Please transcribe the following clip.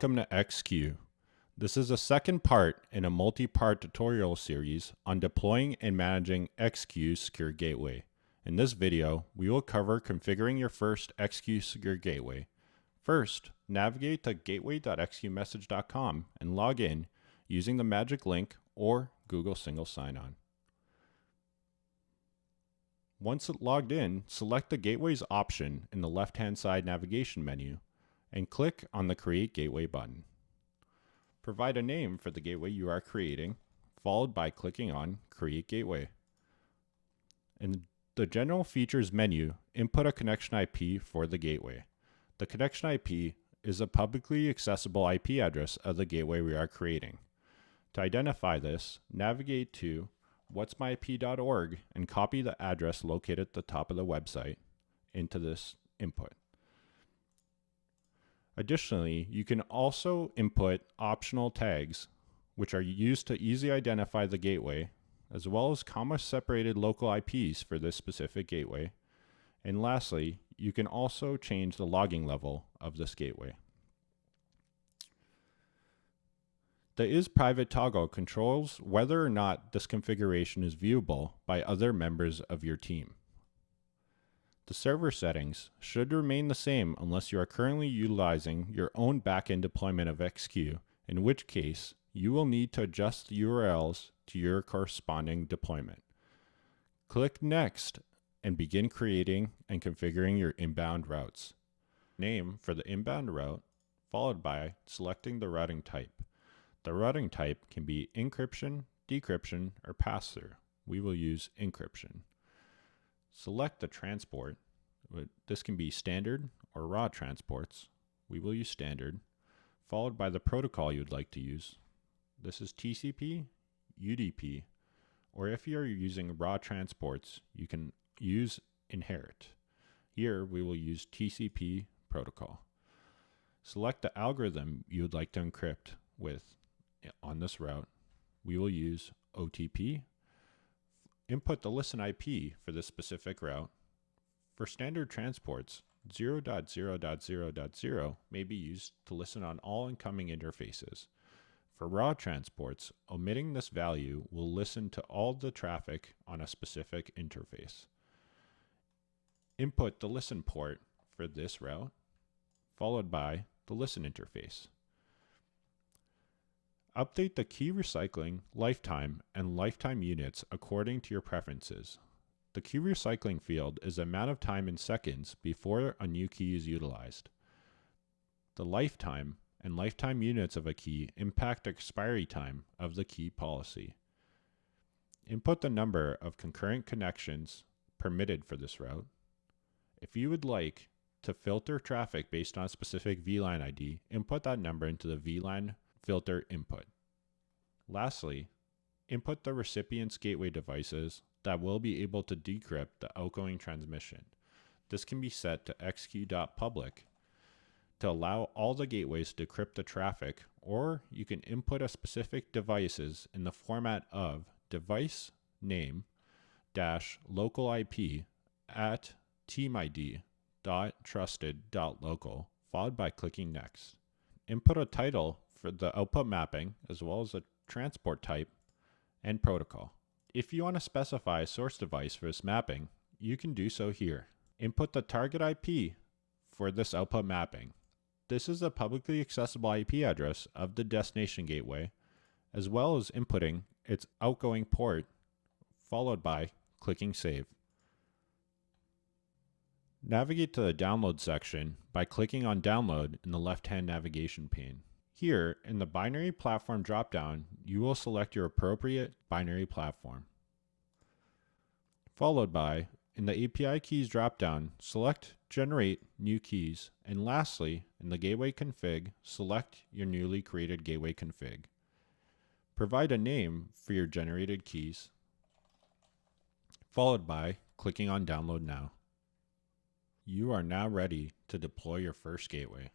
welcome to XQ. This is a second part in a multi-part tutorial series on deploying and managing XQ Secure Gateway. In this video, we will cover configuring your first XQ Secure Gateway. First, navigate to gateway.xqmessage.com and log in using the magic link or Google Single Sign-On. Once logged in, select the Gateways option in the left-hand side navigation menu and click on the Create Gateway button. Provide a name for the gateway you are creating, followed by clicking on Create Gateway. In the General Features menu, input a connection IP for the gateway. The connection IP is a publicly accessible IP address of the gateway we are creating. To identify this, navigate to whatsmyip.org and copy the address located at the top of the website into this input. Additionally, you can also input optional tags, which are used to easily identify the gateway, as well as comma-separated local IPs for this specific gateway. And lastly, you can also change the logging level of this gateway. The isPrivate toggle controls whether or not this configuration is viewable by other members of your team. The server settings should remain the same unless you are currently utilizing your own backend deployment of XQ, in which case you will need to adjust the URLs to your corresponding deployment. Click Next and begin creating and configuring your inbound routes. Name for the inbound route, followed by selecting the routing type. The routing type can be encryption, decryption, or pass-through. We will use encryption. Select the transport. This can be standard or raw transports. We will use standard, followed by the protocol you'd like to use. This is TCP, UDP, or if you're using raw transports, you can use inherit. Here we will use TCP protocol. Select the algorithm you would like to encrypt with on this route. We will use OTP. Input the listen IP for this specific route. For standard transports, 0.0.0.0 may be used to listen on all incoming interfaces. For raw transports, omitting this value will listen to all the traffic on a specific interface. Input the listen port for this route, followed by the listen interface. Update the key recycling lifetime and lifetime units according to your preferences. The key recycling field is the amount of time in seconds before a new key is utilized. The lifetime and lifetime units of a key impact the expiry time of the key policy. Input the number of concurrent connections permitted for this route. If you would like to filter traffic based on a specific VLAN ID, input that number into the VLAN filter input. Lastly, input the recipient's gateway devices that will be able to decrypt the outgoing transmission. This can be set to xq.public to allow all the gateways to decrypt the traffic, or you can input a specific devices in the format of device name -local IP at teamid.trusted.local, followed by clicking Next. Input a title for the output mapping, as well as a transport type and protocol. If you want to specify a source device for this mapping, you can do so here. Input the target IP for this output mapping. This is the publicly accessible IP address of the destination gateway, as well as inputting its outgoing port, followed by clicking Save. Navigate to the Download section by clicking on Download in the left-hand navigation pane. Here, in the Binary Platform dropdown, you will select your appropriate binary platform. Followed by, in the API Keys dropdown, select Generate New Keys, and lastly, in the Gateway Config, select your newly created gateway config. Provide a name for your generated keys, followed by clicking on Download Now. You are now ready to deploy your first gateway.